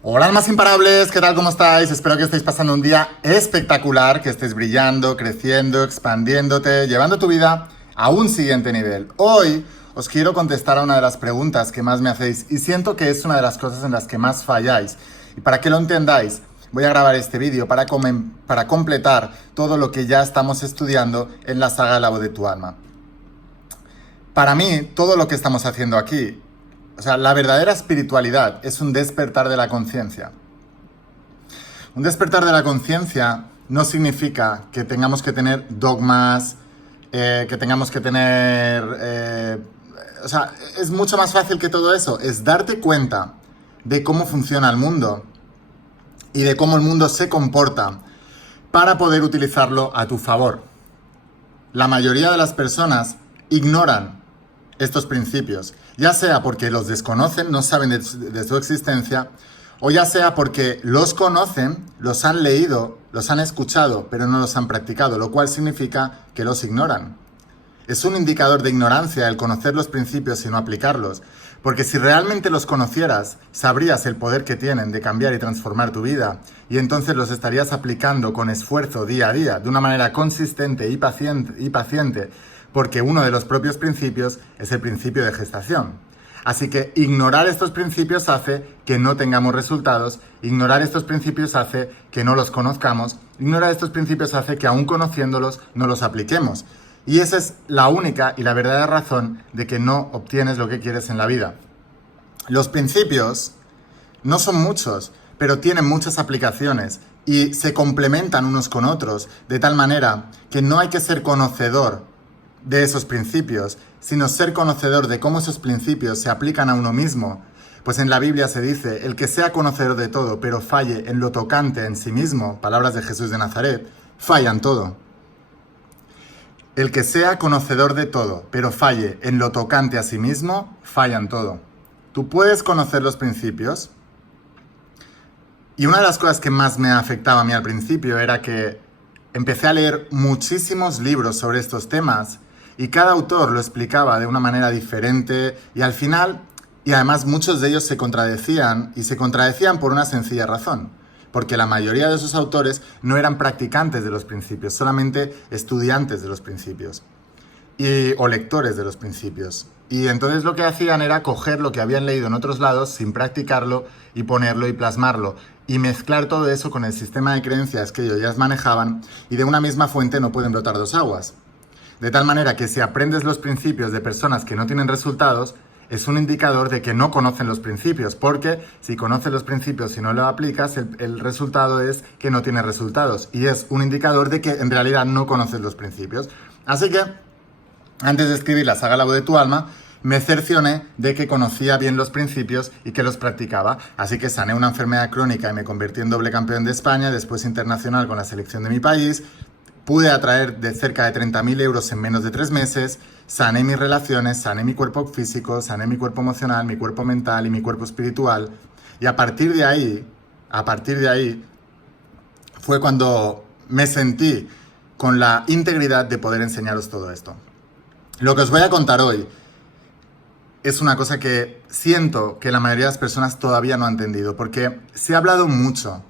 Hola, almas imparables, ¿qué tal? ¿Cómo estáis? Espero que estéis pasando un día espectacular, que estés brillando, creciendo, expandiéndote, llevando tu vida a un siguiente nivel. Hoy os quiero contestar a una de las preguntas que más me hacéis y siento que es una de las cosas en las que más falláis. Y para que lo entendáis, voy a grabar este vídeo para completar todo lo que ya estamos estudiando en la saga La voz de tu alma. Para mí, todo lo que estamos haciendo aquí, la verdadera espiritualidad es un despertar de la conciencia. Un despertar de la conciencia no significa que tengamos que tener dogmas, que tengamos que tener... es mucho más fácil que todo eso. Es darte cuenta de cómo funciona el mundo y de cómo el mundo se comporta para poder utilizarlo a tu favor. La mayoría de las personas ignoran estos principios, ya sea porque los desconocen, no saben de su existencia, o ya sea porque los conocen, los han leído, los han escuchado, pero no los han practicado, lo cual significa que los ignoran. Es un indicador de ignorancia el conocer los principios y no aplicarlos, porque si realmente los conocieras, sabrías el poder que tienen de cambiar y transformar tu vida, y entonces los estarías aplicando con esfuerzo día a día, de una manera consistente y paciente, porque uno de los propios principios es el principio de gestación. Así que ignorar estos principios hace que no tengamos resultados, ignorar estos principios hace que no los conozcamos, ignorar estos principios hace que aún conociéndolos no los apliquemos. Y esa es la única y la verdadera razón de que no obtienes lo que quieres en la vida. Los principios no son muchos, pero tienen muchas aplicaciones y se complementan unos con otros, de tal manera que no hay que ser conocedor de esos principios, sino ser conocedor de cómo esos principios se aplican a uno mismo. Pues en la Biblia se dice, el que sea conocedor de todo, pero falle en lo tocante en sí mismo, palabras de Jesús de Nazaret, falla en todo. El que sea conocedor de todo, pero falle en lo tocante a sí mismo, falla en todo. Tú puedes conocer los principios, y una de las cosas que más me afectaba a mí al principio era que empecé a leer muchísimos libros sobre estos temas, y cada autor lo explicaba de una manera diferente y al final, y además muchos de ellos se contradecían y se contradecían por una sencilla razón, porque la mayoría de esos autores no eran practicantes de los principios, solamente estudiantes de los principios o lectores de los principios. Y entonces lo que hacían era coger lo que habían leído en otros lados sin practicarlo y ponerlo y plasmarlo y mezclar todo eso con el sistema de creencias que ellos ya manejaban y de una misma fuente no pueden brotar dos aguas. De tal manera que si aprendes los principios de personas que no tienen resultados, es un indicador de que no conocen los principios, porque si conoces los principios y no lo aplicas, el resultado es que no tienes resultados. Y es un indicador de que en realidad no conoces los principios. Así que, antes de escribir la saga La voz de tu alma, me cercioné de que conocía bien los principios y que los practicaba. Así que sané una enfermedad crónica y me convertí en doble campeón de España, después internacional con la selección de mi país. Pude atraer de cerca de 30.000 euros en menos de 3 meses, sané mis relaciones, sané mi cuerpo físico, sané mi cuerpo emocional, mi cuerpo mental y mi cuerpo espiritual. Y a partir de ahí fue cuando me sentí con la integridad de poder enseñaros todo esto. Lo que os voy a contar hoy es una cosa que siento que la mayoría de las personas todavía no han entendido, porque se ha hablado mucho.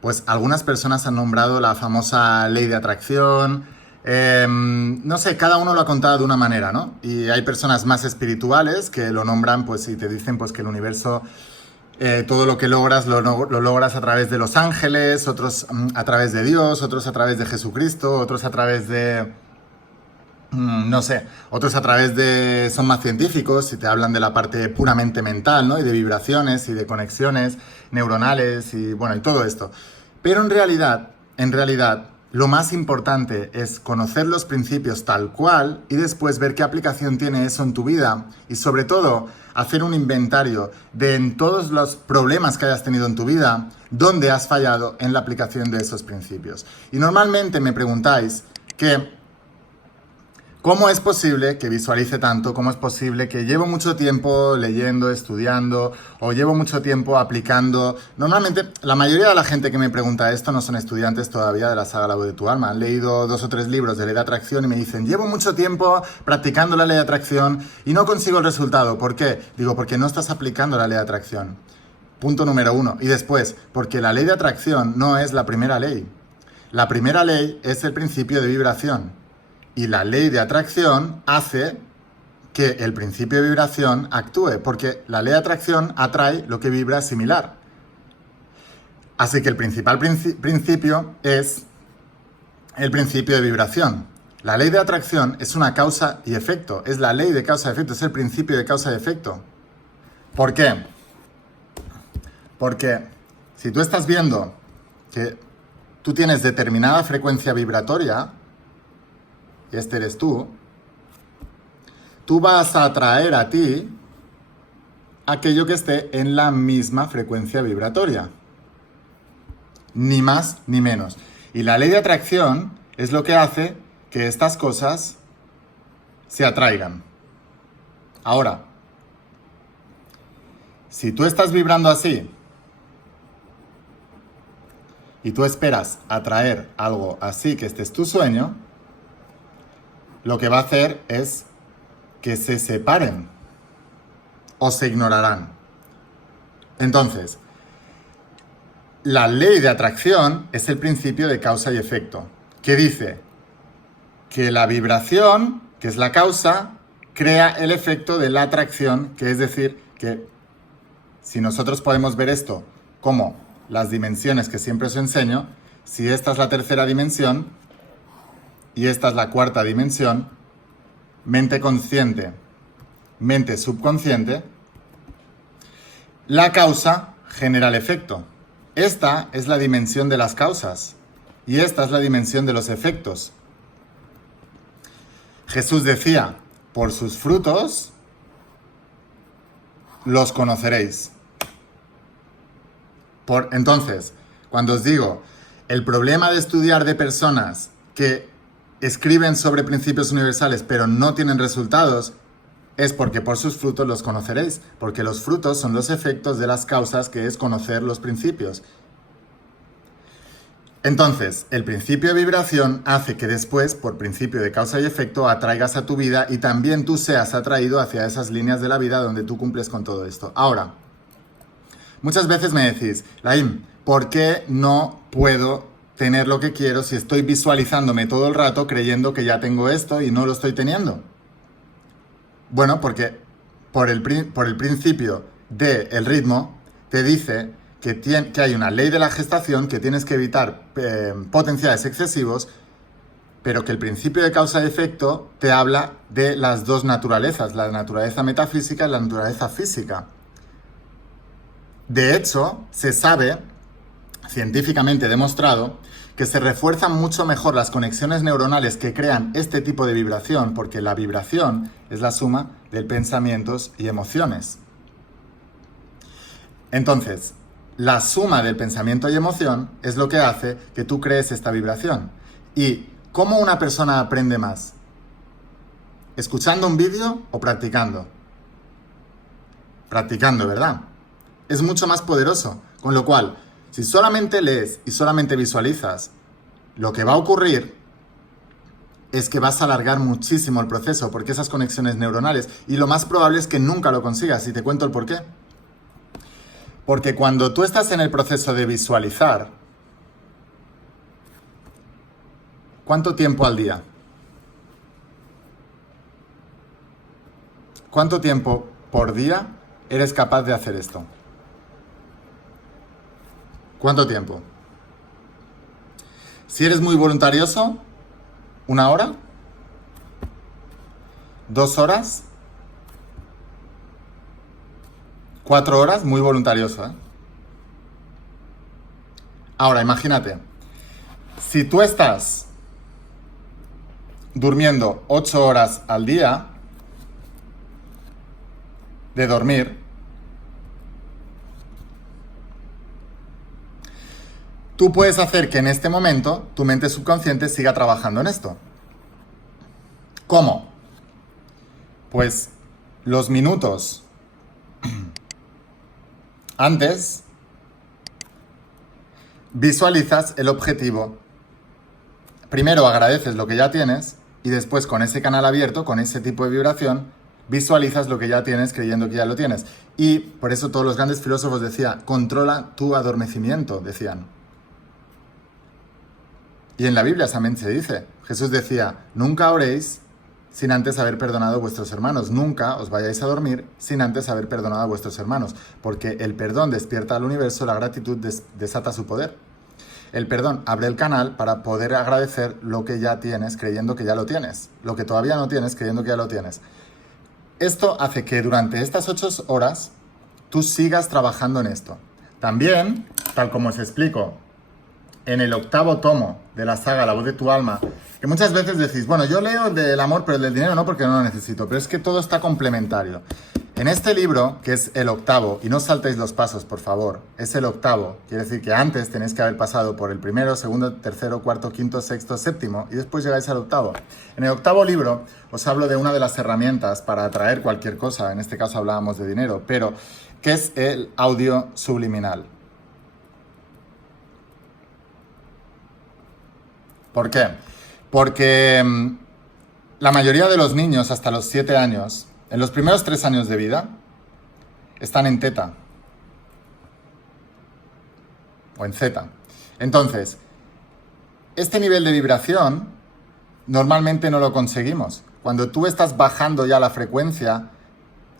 Pues algunas personas han nombrado la famosa ley de atracción, no sé, cada uno lo ha contado de una manera, ¿no? Y hay personas más espirituales que lo nombran, pues, y te dicen, pues, que el universo, todo lo que logras, lo logras a través de los ángeles, otros a través de Dios, otros a través de Jesucristo, otros a través de... no sé, otros a través de... son más científicos y te hablan de la parte puramente mental, ¿no? Y de vibraciones y de conexiones neuronales y bueno, y todo esto. Pero en realidad, lo más importante es conocer los principios tal cual y después ver qué aplicación tiene eso en tu vida y sobre todo hacer un inventario de en todos los problemas que hayas tenido en tu vida, dónde has fallado en la aplicación de esos principios. Y normalmente me preguntáis que ¿cómo es posible que visualice tanto? ¿Cómo es posible que llevo mucho tiempo leyendo, estudiando o llevo mucho tiempo aplicando? Normalmente, la mayoría de la gente que me pregunta esto no son estudiantes todavía de la saga La voz de tu alma. Han leído 2 o 3 libros de ley de atracción y me dicen, llevo mucho tiempo practicando la ley de atracción y no consigo el resultado. ¿Por qué? Digo, porque no estás aplicando la ley de atracción. Punto número 1. Y después, porque la ley de atracción no es la primera ley. La primera ley es el principio de vibración. Y la ley de atracción hace que el principio de vibración actúe, porque la ley de atracción atrae lo que vibra similar. Así que el principal principio es el principio de vibración. La ley de atracción es una causa y efecto, es la ley de causa y efecto, es el principio de causa y efecto. ¿Por qué? Porque si tú estás viendo que tú tienes determinada frecuencia vibratoria, y este eres tú vas a atraer a ti aquello que esté en la misma frecuencia vibratoria. Ni más ni menos. Y la ley de atracción es lo que hace que estas cosas se atraigan. Ahora, si tú estás vibrando así y tú esperas atraer algo así, que este es tu sueño, lo que va a hacer es que se separen o se ignorarán. Entonces, la ley de atracción es el principio de causa y efecto, que dice que la vibración, que es la causa, crea el efecto de la atracción, que es decir, que si nosotros podemos ver esto como las dimensiones que siempre os enseño, si esta es la tercera dimensión y esta es la cuarta dimensión, mente consciente, mente subconsciente, la causa genera el efecto. Esta es la dimensión de las causas y esta es la dimensión de los efectos. Jesús decía, por sus frutos los conoceréis. Entonces, cuando os digo, el problema de estudiar de personas que escriben sobre principios universales pero no tienen resultados es porque por sus frutos los conoceréis, porque los frutos son los efectos de las causas, que es conocer los principios. Entonces, el principio de vibración hace que después, por principio de causa y efecto, atraigas a tu vida y también tú seas atraído hacia esas líneas de la vida donde tú cumples con todo esto. Ahora, muchas veces me decís, Laim, ¿por qué no puedo tener lo que quiero si estoy visualizándome todo el rato creyendo que ya tengo esto y no lo estoy teniendo? Bueno, porque por el principio del ritmo te dice que hay una ley de la gestación, que tienes que evitar potenciales excesivos, pero que el principio de causa y efecto te habla de las dos naturalezas, la naturaleza metafísica y la naturaleza física. De hecho, se sabe, científicamente demostrado, que se refuerzan mucho mejor las conexiones neuronales que crean este tipo de vibración, porque la vibración es la suma de pensamientos y emociones. Entonces, la suma del pensamiento y emoción es lo que hace que tú crees esta vibración. ¿Y cómo una persona aprende más? ¿Escuchando un vídeo o practicando? Practicando, ¿verdad? Es mucho más poderoso. Con lo cual, si solamente lees y solamente visualizas, lo que va a ocurrir es que vas a alargar muchísimo el proceso, porque esas conexiones neuronales, y lo más probable es que nunca lo consigas, y te cuento el porqué. Porque cuando tú estás en el proceso de visualizar, ¿cuánto tiempo al día? ¿Cuánto tiempo por día eres capaz de hacer esto? ¿Cuánto tiempo? Si eres muy voluntarioso, 1 hora, 2 horas, 4 horas, muy voluntarioso, ¿eh? Ahora, imagínate, si tú estás durmiendo 8 horas al día de dormir, tú puedes hacer que en este momento tu mente subconsciente siga trabajando en esto. ¿Cómo? Pues los minutos antes visualizas el objetivo. Primero agradeces lo que ya tienes y después con ese canal abierto, con ese tipo de vibración, visualizas lo que ya tienes creyendo que ya lo tienes. Y por eso todos los grandes filósofos decían, controla tu adormecimiento, decían. Y en la Biblia también se dice, Jesús decía, nunca oréis sin antes haber perdonado a vuestros hermanos. Nunca os vayáis a dormir sin antes haber perdonado a vuestros hermanos. Porque el perdón despierta al universo, la gratitud desata su poder. El perdón abre el canal para poder agradecer lo que ya tienes creyendo que ya lo tienes. Lo que todavía no tienes creyendo que ya lo tienes. Esto hace que durante estas 8 horas tú sigas trabajando en esto. También, tal como os explico en el 8º tomo de la saga La voz de tu alma, que muchas veces decís, bueno, yo leo el del amor, pero el del dinero no, porque no lo necesito, pero es que todo está complementario. En este libro, que es el 8º, y no saltéis los pasos, por favor, es el 8º, quiere decir que antes tenéis que haber pasado por el primero, segundo, tercero, cuarto, quinto, sexto, séptimo, y después llegáis al 8º. En el 8º libro os hablo de una de las herramientas para atraer cualquier cosa, en este caso hablábamos de dinero, pero que es el audio subliminal. ¿Por qué? Porque la mayoría de los niños hasta los 7 años, en los primeros 3 años de vida, están en teta o en zeta. Entonces, este nivel de vibración normalmente no lo conseguimos. Cuando tú estás bajando ya la frecuencia,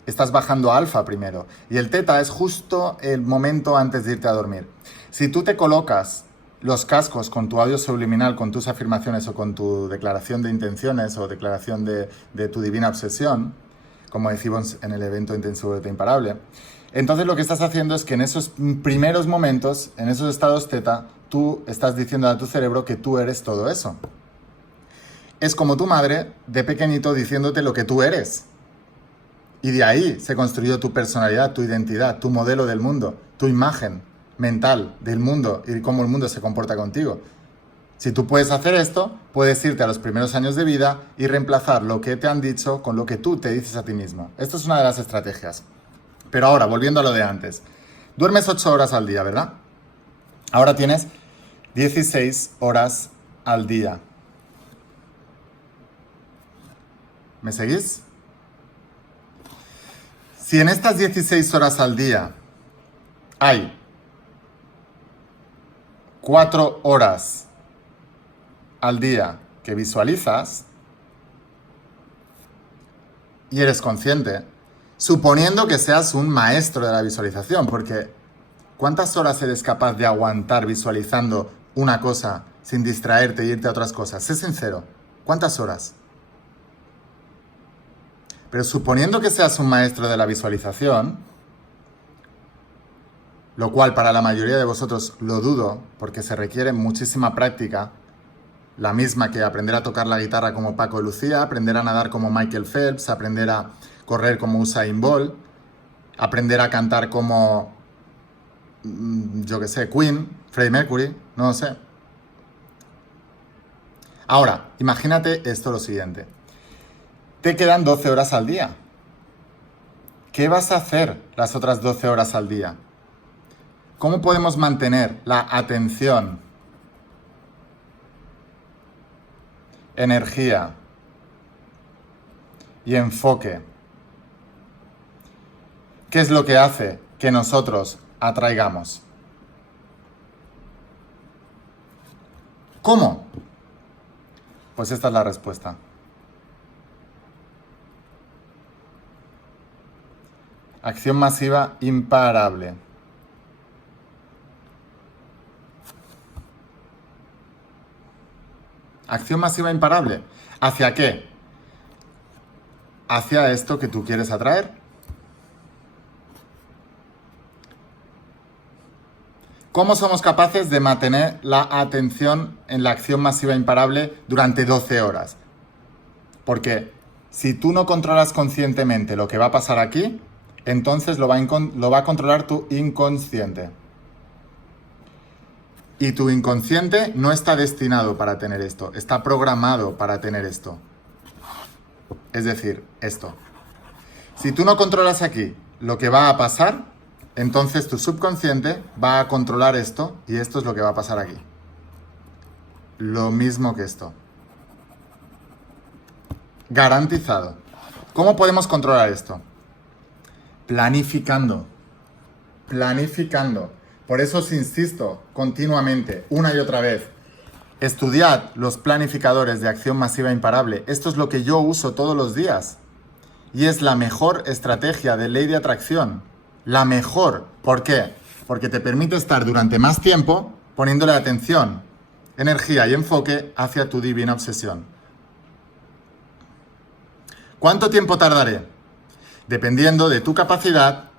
estás bajando a alfa primero. Y el teta es justo el momento antes de irte a dormir. Si tú te colocas los cascos con tu audio subliminal, con tus afirmaciones o con tu declaración de intenciones o declaración de tu divina obsesión, como decimos en el evento intensivo de Imparable, entonces lo que estás haciendo es que en esos primeros momentos, en esos estados teta, tú estás diciendo a tu cerebro que tú eres todo eso. Es como tu madre de pequeñito diciéndote lo que tú eres. Y de ahí se construyó tu personalidad, tu identidad, tu modelo del mundo, tu imagen mental del mundo y cómo el mundo se comporta contigo. Si tú puedes hacer esto, puedes irte a los primeros años de vida y reemplazar lo que te han dicho con lo que tú te dices a ti mismo. Esto es una de las estrategias. Pero ahora, volviendo a lo de antes. Duermes 8 horas al día, ¿verdad? Ahora tienes 16 horas al día. ¿Me seguís? Si en estas 16 horas al día hay 4 horas al día que visualizas y eres consciente, suponiendo que seas un maestro de la visualización, porque ¿cuántas horas eres capaz de aguantar visualizando una cosa sin distraerte e irte a otras cosas? Sé sincero, ¿cuántas horas? Pero suponiendo que seas un maestro de la visualización, lo cual para la mayoría de vosotros lo dudo, porque se requiere muchísima práctica, la misma que aprender a tocar la guitarra como Paco de Lucía, aprender a nadar como Michael Phelps, aprender a correr como Usain Bolt, aprender a cantar como, yo qué sé, Queen, Freddie Mercury, no lo sé. Ahora, imagínate esto lo siguiente. Te quedan 12 horas al día. ¿Qué vas a hacer las otras 12 horas al día? ¿Cómo podemos mantener la atención, energía y enfoque? ¿Qué es lo que hace que nosotros atraigamos? ¿Cómo? Pues esta es la respuesta. Acción masiva imparable. Acción masiva imparable. ¿Hacia qué? Hacia esto que tú quieres atraer. ¿Cómo somos capaces de mantener la atención en la acción masiva imparable durante 12 horas? Porque si tú no controlas conscientemente lo que va a pasar aquí, entonces lo va a controlar tu inconsciente. Y tu inconsciente no está destinado para tener esto, está programado para tener esto. Es decir, esto. Si tú no controlas aquí lo que va a pasar, entonces tu subconsciente va a controlar esto y esto es lo que va a pasar aquí. Lo mismo que esto. Garantizado. ¿Cómo podemos controlar esto? Planificando. Planificando. Por eso os insisto continuamente, una y otra vez, estudiad los planificadores de acción masiva imparable. Esto es lo que yo uso todos los días. Y es la mejor estrategia de ley de atracción. La mejor. ¿Por qué? Porque te permite estar durante más tiempo poniéndole atención, energía y enfoque hacia tu divina obsesión. ¿Cuánto tiempo tardaré? Dependiendo de tu capacidad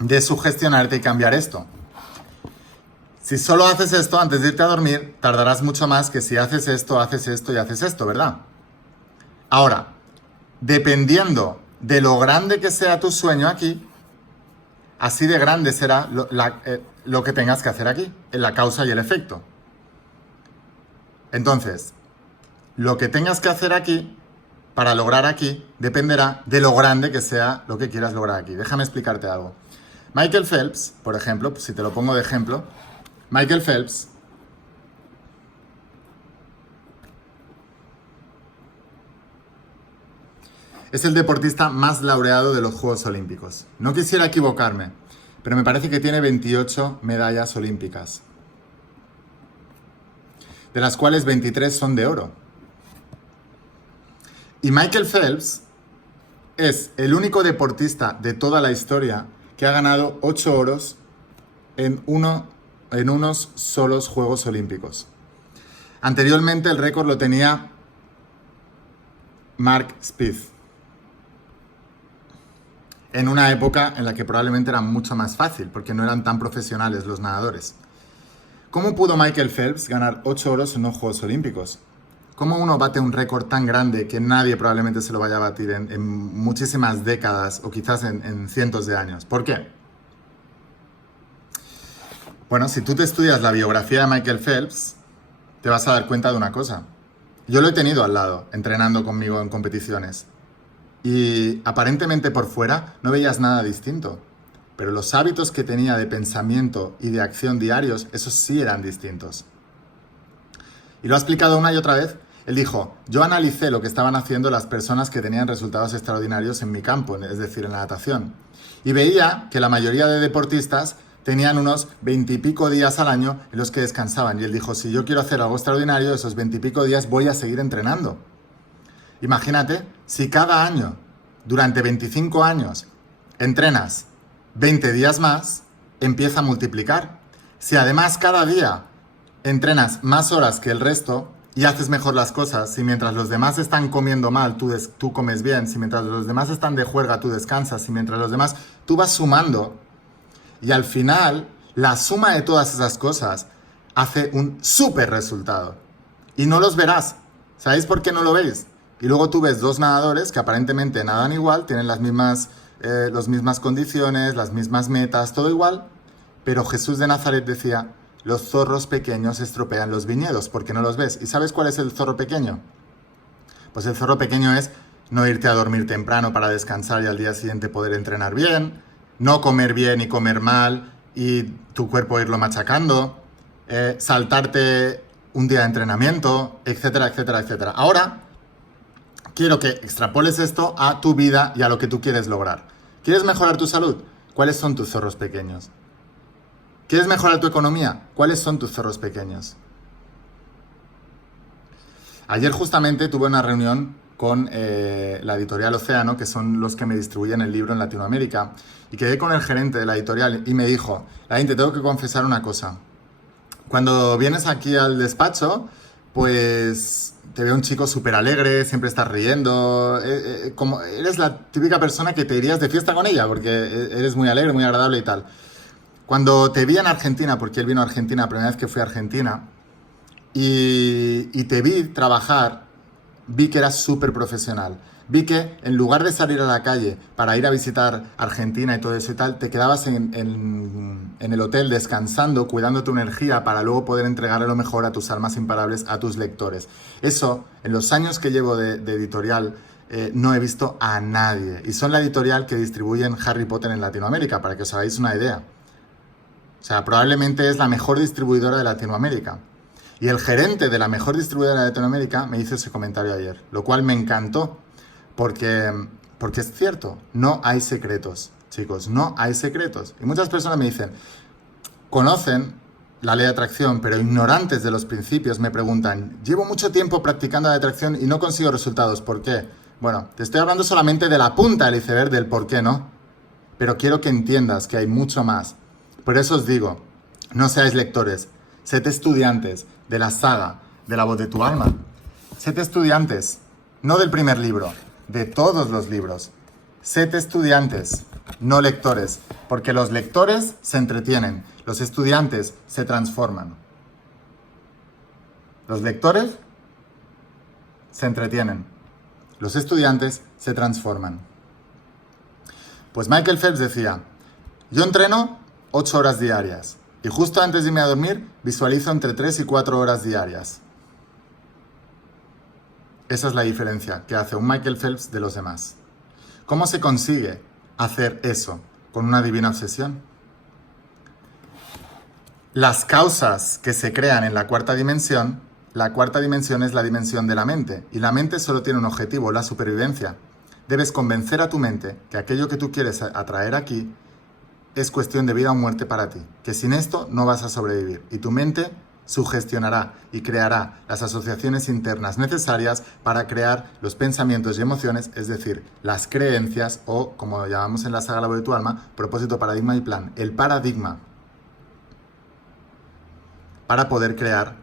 de sugestionarte y cambiar esto. Si solo haces esto antes de irte a dormir, tardarás mucho más que si haces esto y haces esto, ¿verdad? Ahora, dependiendo de lo grande que sea tu sueño aquí, así de grande será lo que tengas que hacer aquí, en la causa y el efecto. Entonces, lo que tengas que hacer aquí, para lograr aquí, dependerá de lo grande que sea lo que quieras lograr aquí. Déjame explicarte algo. Michael Phelps, por ejemplo, si te lo pongo de ejemplo, Michael Phelps es el deportista más laureado de los Juegos Olímpicos. No quisiera equivocarme, pero me parece que tiene 28 medallas olímpicas, de las cuales 23 son de oro. Y Michael Phelps es el único deportista de toda la historia que ha ganado 8 oros en unos solos Juegos Olímpicos. Anteriormente el récord lo tenía Mark Speed, en una época en la que probablemente era mucho más fácil, porque no eran tan profesionales los nadadores. ¿Cómo pudo Michael Phelps ganar 8 oros en unos Juegos Olímpicos? ¿Cómo uno bate un récord tan grande que nadie probablemente se lo vaya a batir en muchísimas décadas o quizás en cientos de años? ¿Por qué? Bueno, si tú te estudias la biografía de Michael Phelps, te vas a dar cuenta de una cosa. Yo lo he tenido al lado, entrenando conmigo en competiciones. Y aparentemente por fuera no veías nada distinto. Pero los hábitos que tenía de pensamiento y de acción diarios, esos sí eran distintos. Y lo ha explicado una y otra vez. Él dijo, yo analicé lo que estaban haciendo las personas que tenían resultados extraordinarios en mi campo, es decir, en la natación. Y veía que la mayoría de deportistas tenían unos 20 y pico días al año en los que descansaban. Y él dijo, si yo quiero hacer algo extraordinario, esos 20 y pico días voy a seguir entrenando. Imagínate, si cada año, durante 25 años, entrenas 20 días más, empieza a multiplicar. Si además cada día entrenas más horas que el resto y haces mejor las cosas, si mientras los demás están comiendo mal, tú comes bien, si mientras los demás están de juerga, tú descansas, si mientras los demás, tú vas sumando, y al final, la suma de todas esas cosas hace un súper resultado. Y no los verás. ¿Sabéis por qué no lo veis? Y luego tú ves dos nadadores que aparentemente nadan igual, tienen las mismas condiciones, las mismas metas, todo igual, pero Jesús de Nazaret decía, los zorros pequeños estropean los viñedos porque no los ves. ¿Y sabes cuál es el zorro pequeño? Pues el zorro pequeño es no irte a dormir temprano para descansar y al día siguiente poder entrenar bien, no comer bien y comer mal y tu cuerpo irlo machacando, saltarte un día de entrenamiento, etcétera, etcétera, etcétera. Ahora, quiero que extrapoles esto a tu vida y a lo que tú quieres lograr. ¿Quieres mejorar tu salud? ¿Cuáles son tus zorros pequeños? ¿Quieres mejorar tu economía? ¿Cuáles son tus zorros pequeños? Ayer justamente tuve una reunión con la editorial Océano, que son los que me distribuyen el libro en Latinoamérica, y quedé con el gerente de la editorial y me dijo, Laín, te tengo que confesar una cosa. Cuando vienes aquí al despacho, pues te veo un chico súper alegre, siempre estás riendo, como eres la típica persona que te irías de fiesta con ella, porque eres muy alegre, muy agradable y tal. Cuando te vi en Argentina, porque él vino a Argentina, la primera vez que fui a Argentina, y te vi trabajar, vi que eras súper profesional. Vi que en lugar de salir a la calle para ir a visitar Argentina y todo eso y tal, te quedabas en el hotel descansando, cuidando tu energía para luego poder entregarle lo mejor a tus almas imparables, a tus lectores. Eso, en los años que llevo de editorial, no he visto a nadie. Y son la editorial que distribuyen Harry Potter en Latinoamérica, para que os hagáis una idea. O sea, probablemente es la mejor distribuidora de Latinoamérica. Y el gerente de la mejor distribuidora de Latinoamérica me hizo ese comentario ayer, lo cual me encantó, porque porque es cierto, no hay secretos, chicos, no hay secretos. Y muchas personas me dicen, conocen la ley de atracción, pero ignorantes de los principios me preguntan, llevo mucho tiempo practicando la atracción y no consigo resultados, ¿por qué? Bueno, te estoy hablando solamente de la punta del iceberg del por qué no, pero quiero que entiendas que hay mucho más. Por eso os digo, no seáis lectores, sed estudiantes de la saga de la voz de tu alma. Sed estudiantes, no del primer libro, de todos los libros. Sed estudiantes, no lectores, porque los lectores se entretienen, los estudiantes se transforman. Los lectores se entretienen, los estudiantes se transforman. Pues Michael Phelps decía, yo entreno 8 horas diarias y justo antes de irme a dormir visualizo entre 3 y 4 horas diarias. Esa es la diferencia que hace un Michael Phelps de los demás. ¿Cómo se consigue hacer eso con una divina obsesión? Las causas que se crean en la cuarta dimensión es la dimensión de la mente, y la mente solo tiene un objetivo, la supervivencia. Debes convencer a tu mente que aquello que tú quieres atraer aquí es cuestión de vida o muerte para ti, que sin esto no vas a sobrevivir, y tu mente sugestionará y creará las asociaciones internas necesarias para crear los pensamientos y emociones, es decir, las creencias o, como lo llamamos en la saga La voz de tu alma, propósito, paradigma y plan, el paradigma, para poder crear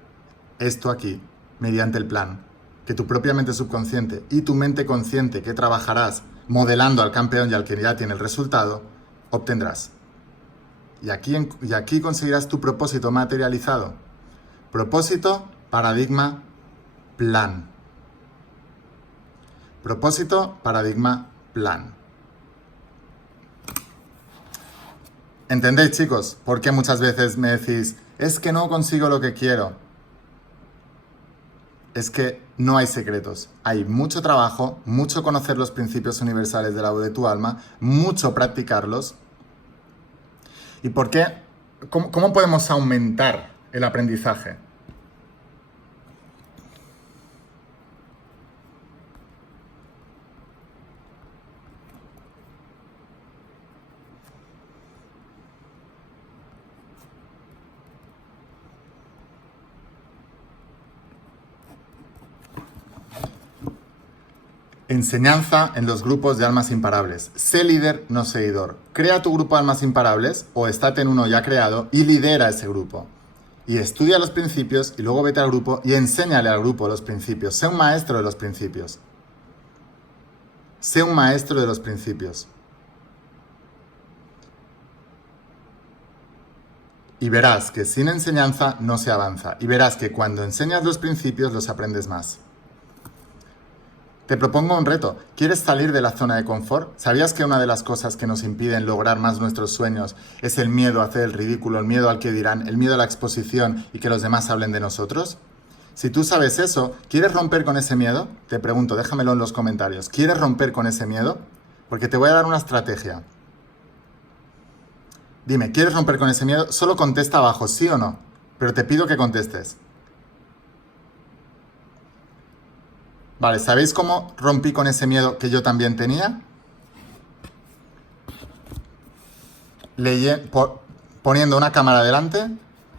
esto aquí mediante el plan, que tu propia mente subconsciente y tu mente consciente que trabajarás modelando al campeón y al que ya tiene el resultado, obtendrás. Y aquí conseguirás tu propósito materializado. Propósito, paradigma, plan. Propósito, paradigma, plan. ¿Entendéis, chicos? ¿Por qué muchas veces me decís, es que no consigo lo que quiero? Es que no hay secretos. Hay mucho trabajo, mucho conocer los principios universales de la voz de tu alma, mucho practicarlos. ¿Y por qué? ¿Cómo podemos aumentar el aprendizaje? Enseñanza en los grupos de almas imparables. Sé líder, no seguidor. Crea tu grupo de almas imparables o estate en uno ya creado y lidera ese grupo. Y estudia los principios y luego vete al grupo y enséñale al grupo los principios. Sé un maestro de los principios. Sé un maestro de los principios. Y verás que sin enseñanza no se avanza. Y verás que cuando enseñas los principios los aprendes más. Te propongo un reto. ¿Quieres salir de la zona de confort? ¿Sabías que una de las cosas que nos impiden lograr más nuestros sueños es el miedo a hacer el ridículo, el miedo al que dirán, el miedo a la exposición y que los demás hablen de nosotros? Si tú sabes eso, ¿quieres romper con ese miedo? Te pregunto, déjamelo en los comentarios. ¿Quieres romper con ese miedo? Porque te voy a dar una estrategia. Dime, ¿quieres romper con ese miedo? Solo contesta abajo, sí o no. Pero te pido que contestes. Vale, ¿sabéis cómo rompí con ese miedo que yo también tenía? Poniendo una cámara delante,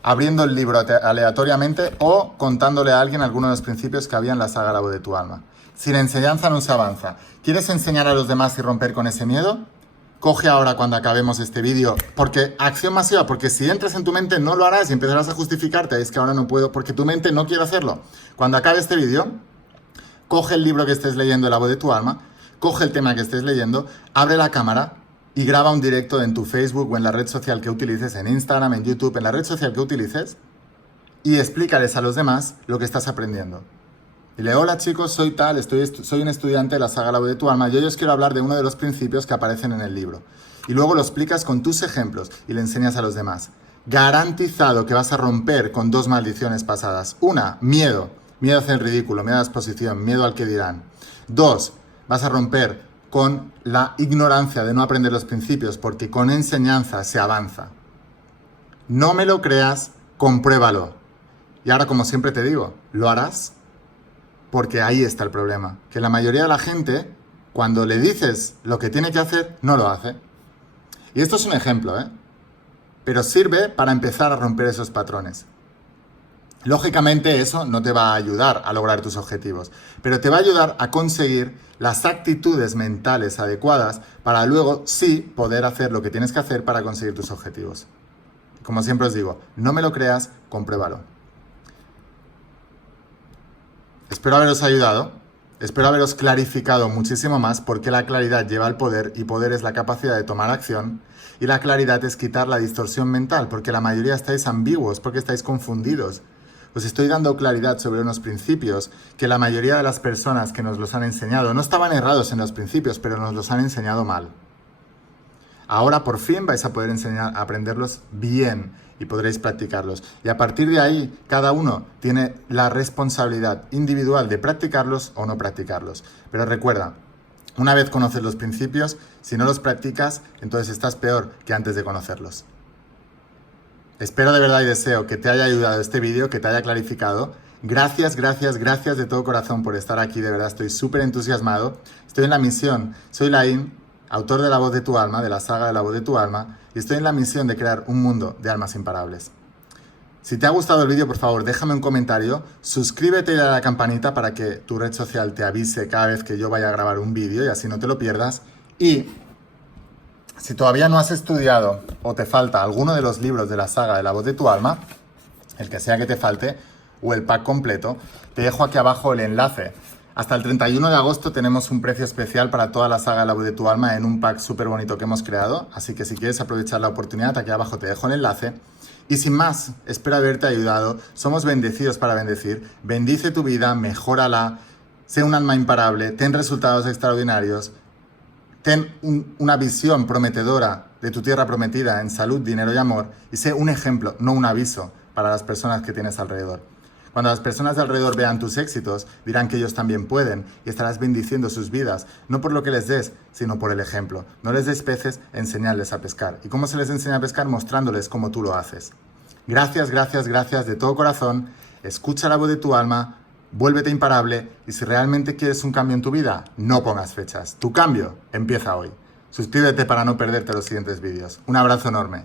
abriendo el libro aleatoriamente o contándole a alguien algunos de los principios que había en la saga La voz de tu alma. Sin enseñanza no se avanza. ¿Quieres enseñar a los demás y romper con ese miedo? Coge ahora cuando acabemos este vídeo, porque acción masiva, porque si entras en tu mente no lo harás y empezarás a justificarte, es que ahora no puedo, porque tu mente no quiere hacerlo. Cuando acabe este vídeo, coge el libro que estés leyendo, La voz de tu alma, coge el tema que estés leyendo, abre la cámara y graba un directo en tu Facebook o en la red social que utilices, en Instagram, en YouTube, en la red social que utilices, y explícales a los demás lo que estás aprendiendo. Dile, hola chicos, soy tal, soy un estudiante de la saga La voz de tu alma y hoy os quiero hablar de uno de los principios que aparecen en el libro. Y luego lo explicas con tus ejemplos y le enseñas a los demás. Garantizado que vas a romper con 2 maldiciones pasadas. 1, miedo. Miedo a hacer el ridículo, miedo a la exposición, miedo al que dirán. 2, vas a romper con la ignorancia de no aprender los principios, porque con enseñanza se avanza. No me lo creas, compruébalo. Y ahora, como siempre te digo, ¿lo harás? Porque ahí está el problema. Que la mayoría de la gente cuando le dices lo que tiene que hacer, no lo hace. Y esto es un ejemplo, pero sirve para empezar a romper esos patrones. Lógicamente eso no te va a ayudar a lograr tus objetivos, pero te va a ayudar a conseguir las actitudes mentales adecuadas para luego sí poder hacer lo que tienes que hacer para conseguir tus objetivos. Como siempre os digo, no me lo creas, compruébalo. Espero haberos ayudado, espero haberos clarificado muchísimo más porque la claridad lleva al poder y poder es la capacidad de tomar acción y la claridad es quitar la distorsión mental porque la mayoría estáis ambiguos, porque estáis confundidos. Os estoy dando claridad sobre unos principios que la mayoría de las personas que nos los han enseñado no estaban errados en los principios, pero nos los han enseñado mal. Ahora por fin vais a poder enseñar a aprenderlos bien y podréis practicarlos. Y a partir de ahí, cada uno tiene la responsabilidad individual de practicarlos o no practicarlos. Pero recuerda, una vez conoces los principios, si no los practicas, entonces estás peor que antes de conocerlos. Espero de verdad y deseo que te haya ayudado este vídeo, que te haya clarificado. Gracias, gracias, gracias de todo corazón por estar aquí, de verdad estoy súper entusiasmado. Estoy en la misión, soy Laín, autor de La Voz de tu Alma, de la saga de La Voz de tu Alma, y estoy en la misión de crear un mundo de almas imparables. Si te ha gustado el vídeo, por favor, déjame un comentario, suscríbete y dale a la campanita para que tu red social te avise cada vez que yo vaya a grabar un vídeo y así no te lo pierdas. Y si todavía no has estudiado o te falta alguno de los libros de la saga de La Voz de tu Alma, el que sea que te falte, o el pack completo, te dejo aquí abajo el enlace. Hasta el 31 de agosto tenemos un precio especial para toda la saga de La Voz de tu Alma en un pack súper bonito que hemos creado, así que si quieres aprovechar la oportunidad, aquí abajo te dejo el enlace. Y sin más, espero haberte ayudado, somos bendecidos para bendecir, bendice tu vida, mejórala, sé un alma imparable, ten resultados extraordinarios. Ten una visión prometedora de tu tierra prometida en salud, dinero y amor y sé un ejemplo, no un aviso para las personas que tienes alrededor. Cuando las personas de alrededor vean tus éxitos, dirán que ellos también pueden y estarás bendiciendo sus vidas, no por lo que les des, sino por el ejemplo. No les des peces, enseñarles a pescar. ¿Y cómo se les enseña a pescar? Mostrándoles cómo tú lo haces. Gracias, gracias, gracias de todo corazón. Escucha la voz de tu alma. Vuélvete imparable y si realmente quieres un cambio en tu vida, no pongas fechas. Tu cambio empieza hoy. Suscríbete para no perderte los siguientes vídeos. Un abrazo enorme.